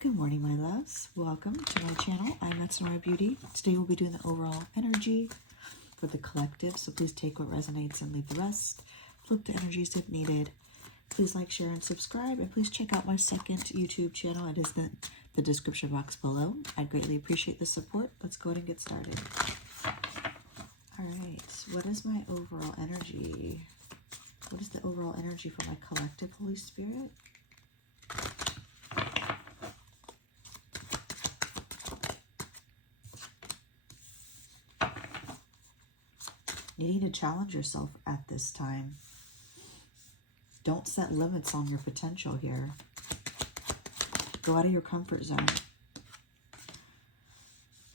Good morning, my loves. Welcome to my channel. I'm Matsunori Beauty. Today we'll be doing the overall energy for the collective, so please take what resonates and leave the rest. Flip the energies if needed. Please like, share, and subscribe, and please check out my second YouTube channel. It is in the description box below. I'd greatly appreciate the support. Let's go ahead and get started. All right, what is my overall energy? What is the overall energy for my collective, Holy Spirit? Needing to challenge yourself at this time. Don't set limits on your potential here. Go out of your comfort zone.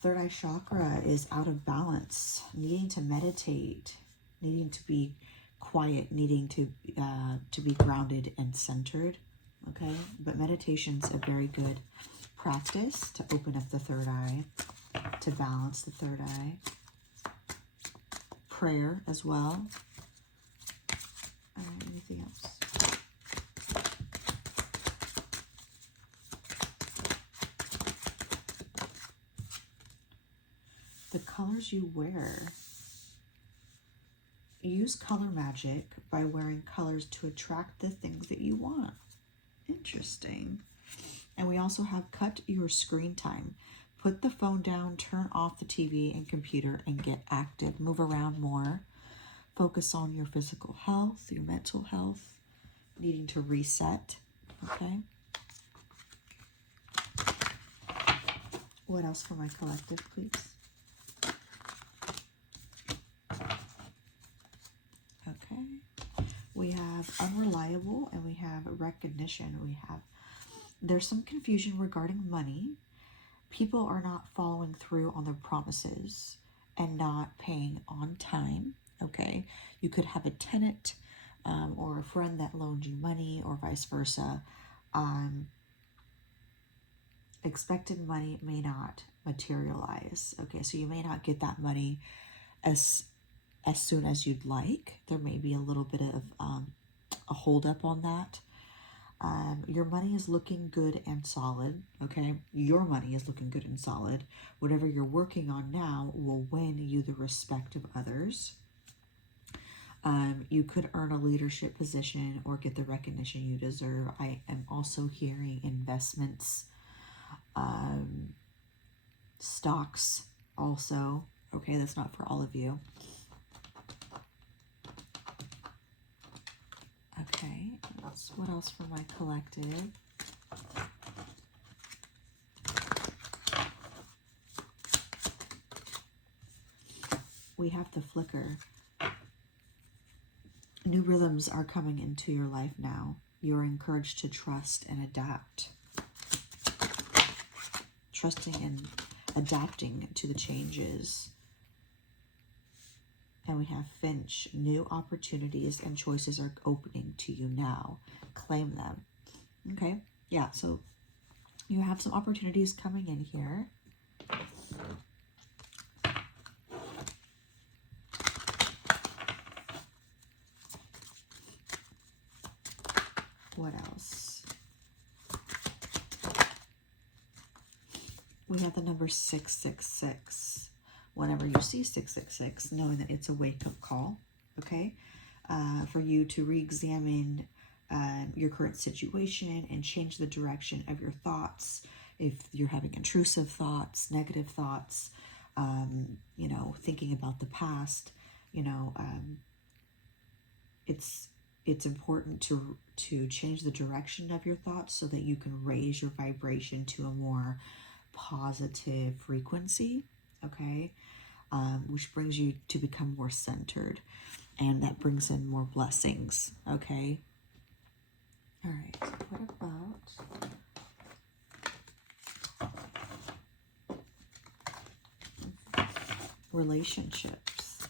Third eye chakra is out of balance, needing to meditate, needing to be quiet, needing to be grounded and centered. Okay, but meditation's a very good practice to open up the third eye, to balance the third eye. Prayer as well. Anything else? The colors you wear. Use color magic by wearing colors to attract the things that you want. Interesting. And we also have cut your screen time. Put the phone down, turn off the TV and computer, and get active. Move around more. Focus on your physical health, your mental health, needing to reset. Okay. What else for my collective, please? Okay. We have unreliable and we have recognition. There's some confusion regarding money. People are not following through on their promises and not paying on time. Okay, you could have a tenant or a friend that loaned you money, or vice versa. Expected money may not materialize. Okay, so you may not get that money as soon as you'd like. There may be a little bit of a hold up on that. Your money is looking good and solid. Okay, your money is looking good and solid. Whatever you're working on now will win you the respect of others. You could earn a leadership position or get the recognition you deserve. I am also hearing investments, stocks also. Okay, that's not for all of you. Okay, what else for my collective? We have the flicker. New rhythms are coming into your life now. You're encouraged to trust and adapt. Trusting and adapting to the changes. And we have Finch. New opportunities and choices are opening to you now. Claim them. Okay, yeah, so you have some opportunities coming in here. What else? We have the number 666. Whenever you see 666, knowing that it's a wake-up call, okay? For you to re-examine your current situation and change the direction of your thoughts. If you're having intrusive thoughts, negative thoughts, you know, thinking about the past, you know, it's important to change the direction of your thoughts so that you can raise your vibration to a more positive frequency, okay? Which brings you to become more centered, and that brings in more blessings, okay? All right, what about relationships?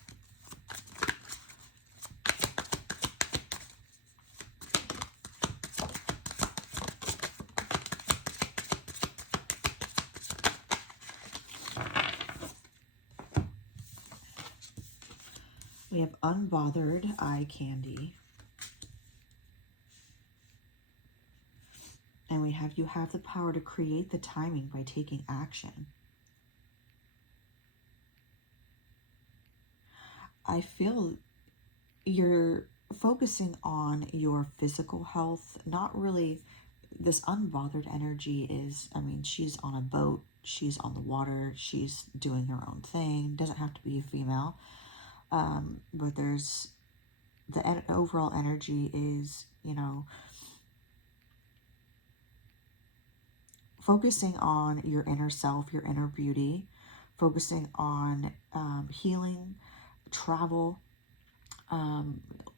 We have unbothered eye candy. And we have 5, you have the power to create the timing by taking action. I feel you're focusing on your physical health, not really. This unbothered energy is, I mean, she's on a boat, she's on the water, she's doing her own thing, doesn't have to be a female. But there's the overall energy is, you know, focusing on your inner self, your inner beauty, focusing on healing, travel.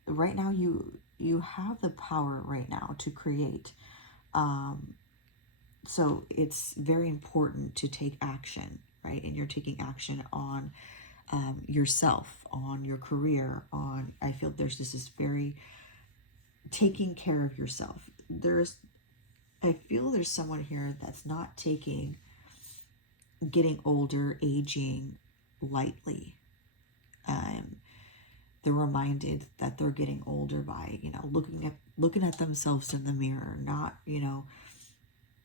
Right now, you have the power right now to create. So it's very important to take action, right? And you're taking action on yourself, on your career, on, I feel there's this is very taking care of yourself. I feel there's someone here that's not taking getting older, aging lightly. They're reminded that they're getting older by, you know, looking at themselves in the mirror, not, you know,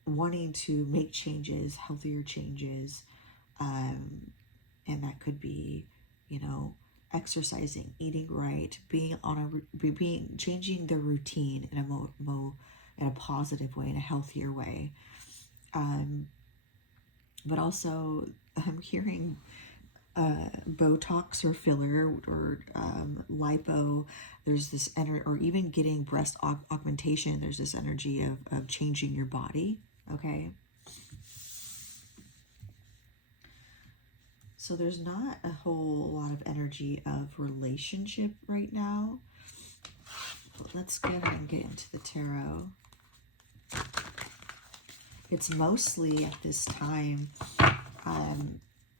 wanting to make changes, healthier changes. And that could be, you know, exercising, eating right, changing their routine in in a positive way, in a healthier way. But also, I'm hearing Botox or filler or lipo. There's this energy, or even getting breast augmentation. There's this energy of changing your body. Okay. So there's not a whole lot of energy of relationship right now. But let's go ahead and get into the tarot. It's mostly at this time,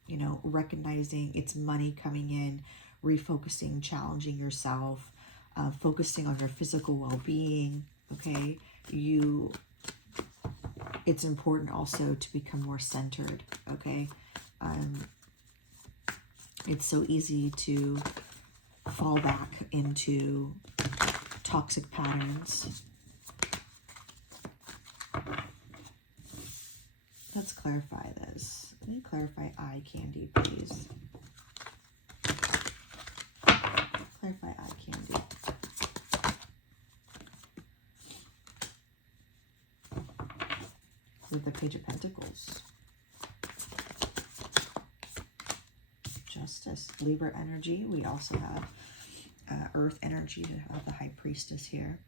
you know, recognizing it's money coming in, refocusing, challenging yourself, focusing on your physical well-being. Okay, it's important also to become more centered. Okay, it's so easy to fall back into toxic patterns. Let's clarify this. Let me clarify eye candy, please. Clarify eye candy. With the Page of Pentacles. Justice. Libra energy. We also have Earth energy to have the High Priestess here.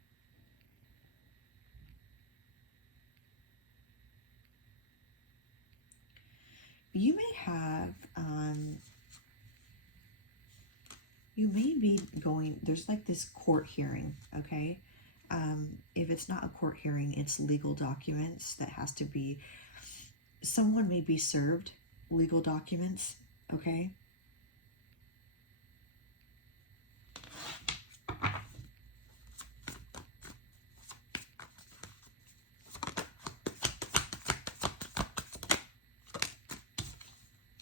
You may have, you may be going, there's like this court hearing, okay? If it's not a court hearing, it's legal documents that has to be, someone may be served legal documents, okay?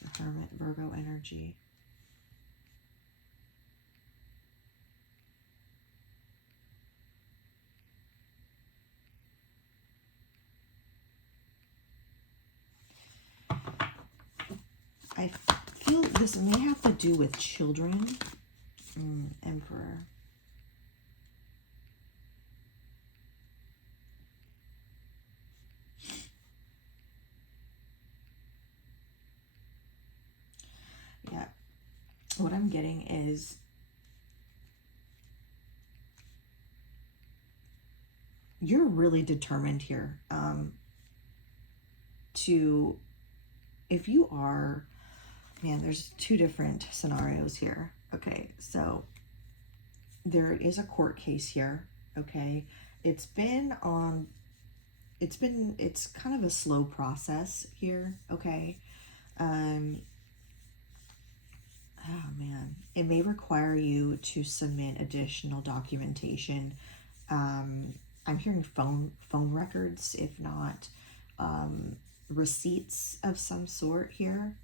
The Hermit, Virgo energy. I feel this may have to do with children. Emperor. Yeah. What I'm getting is you're really determined here to, if you are, man, there's two different scenarios here. Okay, so there is a court case here. Okay, it's kind of a slow process here. Okay, oh man, it may require you to submit additional documentation. I'm hearing phone records, if not receipts of some sort here.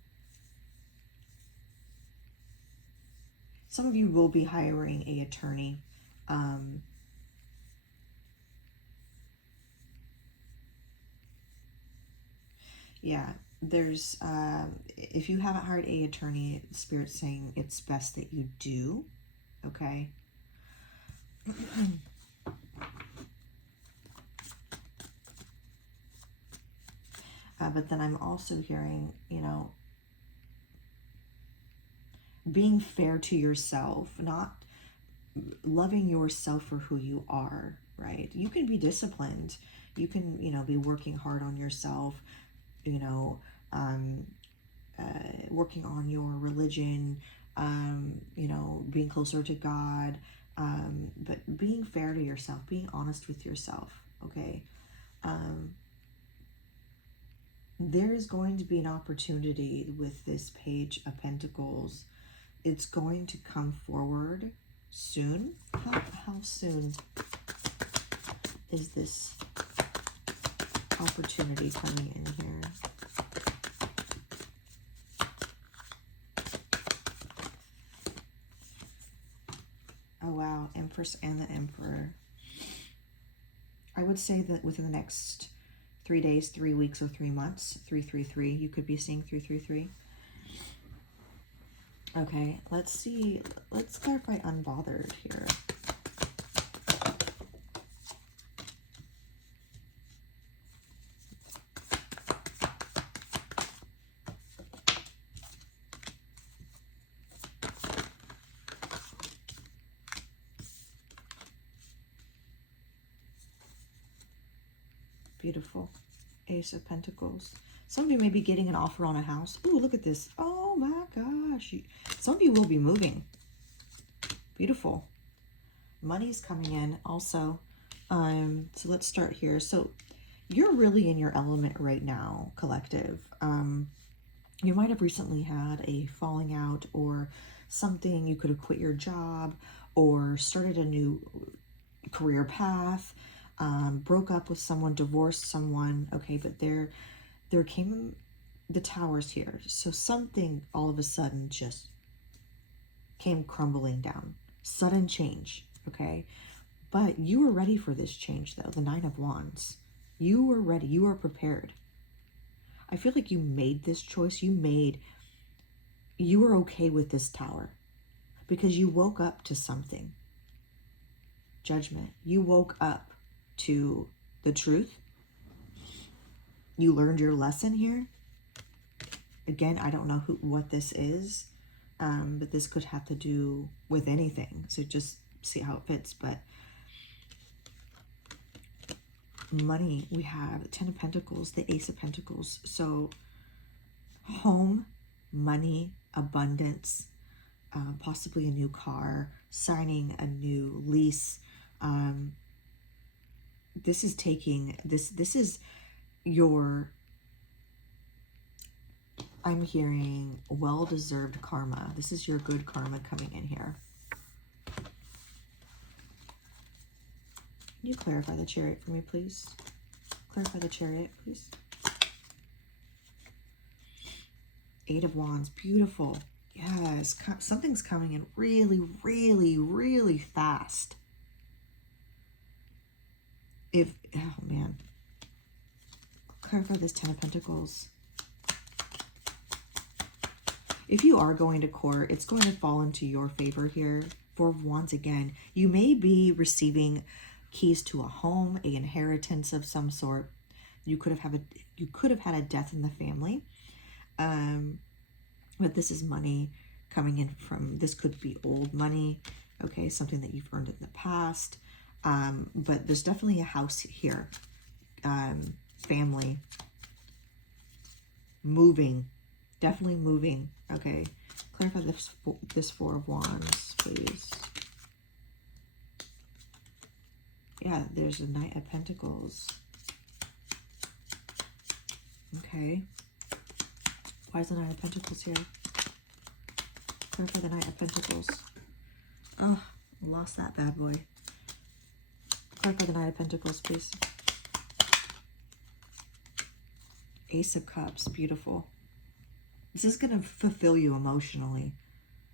Some of you will be hiring an attorney. Yeah, there's, if you haven't hired a attorney, Spirit's saying it's best that you do, okay? But then I'm also hearing, you know, being fair to yourself, not loving yourself for who you are, right? You can be disciplined. You can, you know, be working hard on yourself, you know, working on your religion, you know, being closer to God, but being fair to yourself, being honest with yourself, okay? There is going to be an opportunity with this Page of Pentacles. It's going to come forward soon. How soon is this opportunity coming in here? Oh wow, Empress and the Emperor. I would say that within the next 3 days, 3 weeks, or 3 months, 333, you could be seeing 333. Okay, let's see. Let's clarify unbothered here. Beautiful. Ace of Pentacles. Some of you may be getting an offer on a house. Ooh, look at this. Oh my gosh. Some of you will be moving. Beautiful. Money's coming in also. So let's start here. So you're really in your element right now, collective. You might have recently had a falling out or something. You could have quit your job or started a new career path, broke up with someone, divorced someone. Okay, but there came the Towers here. So something all of a sudden just came crumbling down. Sudden change, okay? But you were ready for this change, though. The Nine of Wands. You were ready. You were prepared. I feel like you made this choice. You were okay with this Tower because you woke up to something. Judgment. You woke up to the truth. You learned your lesson here. Again, I don't know what this is, but this could have to do with anything. So just see how it fits. But money, we have 10 of Pentacles, the Ace of Pentacles. So home, money, abundance, possibly a new car, signing a new lease. This is taking, this is your, I'm hearing well-deserved karma. This is your good karma coming in here. Can you clarify the Chariot for me, please? Clarify the Chariot, please. Eight of Wands, beautiful. Yes, something's coming in really, really, really fast. Oh man. Clarify this 10 of Pentacles. If you are going to court, it's going to fall into your favor here. Four of Wands again. You may be receiving keys to a home, an inheritance of some sort. You could have had a death in the family. But this is money coming in from, this could be old money, okay, something that you've earned in the past. But there's definitely a house here. Family. Moving. Definitely moving. Okay. Clarify this Four of Wands, please. Yeah, there's a Knight of Pentacles. Okay. Why is the Knight of Pentacles here? Clarify the Knight of Pentacles. Oh, lost that bad boy. Clarify the Knight of Pentacles, please. Ace of Cups, beautiful. This is going to fulfill you emotionally.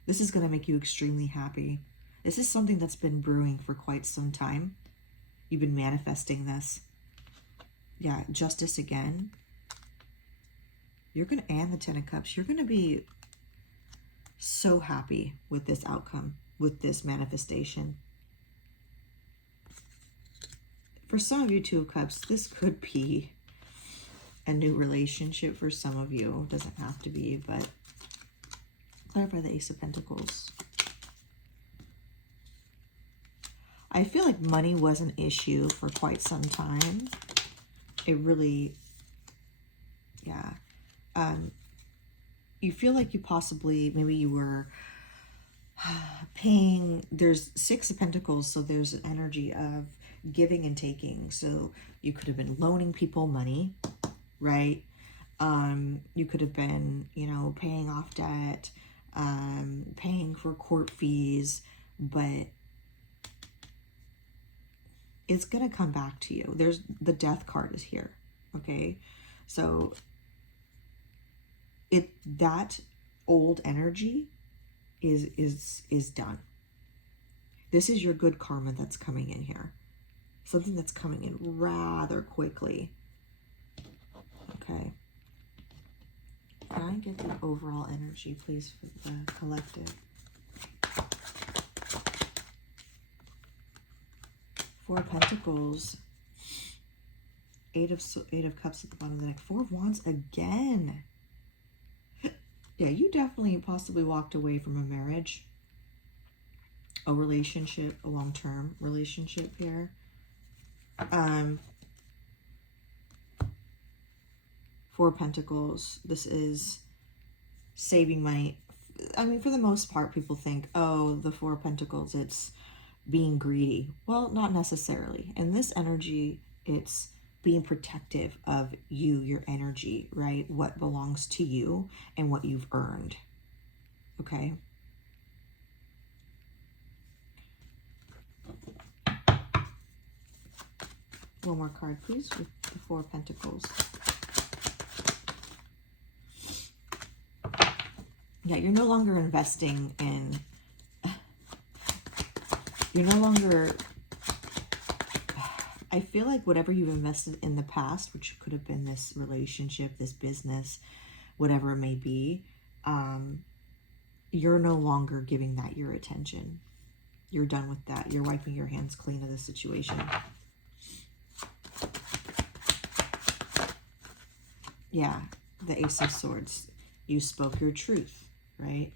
This is going to make you extremely happy. This is something that's been brewing for quite some time. You've been manifesting this. Yeah, Justice again. You're going to, and the Ten of Cups, you're going to be so happy with this outcome, with this manifestation. For some of you, Two of Cups, this could be a new relationship for some of you. It doesn't have to be, but clarify the Ace of Pentacles. I feel like money was an issue for quite some time. It really, yeah. You feel like you possibly, maybe you were paying, there's Six of Pentacles, so there's an energy of giving and taking. So you could have been loaning people money, right? You could have been, you know, paying off debt, paying for court fees, but it's going to come back to you. There's the Death card is here. Okay. So that old energy is done. This is your good karma that's coming in here. Something that's coming in rather quickly. Okay. Can I get the overall energy, please, for the collective? Four of Pentacles. Eight of Cups at the bottom of the deck. Four of Wands again. Yeah, you definitely possibly walked away from a marriage, a relationship, a long-term relationship here. Four of Pentacles. This is saving money. I mean, for the most part, people think, oh, the Four of Pentacles, it's being greedy. Well, not necessarily. In this energy, it's being protective of you, your energy, right? What belongs to you and what you've earned. Okay. One more card, please, with the Four of Pentacles. Yeah, you're no longer investing in, you're no longer, I feel like whatever you've invested in the past, which could have been this relationship, this business, whatever it may be, you're no longer giving that your attention. You're done with that. You're wiping your hands clean of the situation. Yeah, the Ace of Swords. You spoke your truth, right?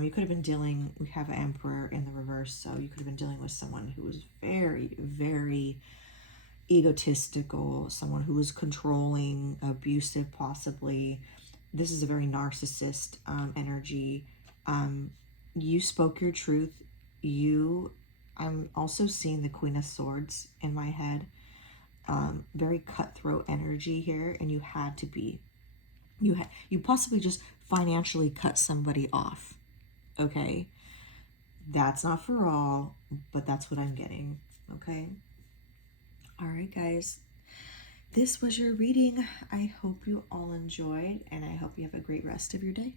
You could have been dealing, we have an Emperor in the reverse, so you could have been dealing with someone who was very, very egotistical, someone who was controlling, abusive possibly. This is a very narcissist energy. You spoke your truth. I'm also seeing the Queen of Swords in my head. Very cutthroat energy here, and you had to be. You possibly just financially cut somebody off. Okay? That's not for all, but that's what I'm getting. Okay? All right, guys. This was your reading. I hope you all enjoyed, and I hope you have a great rest of your day.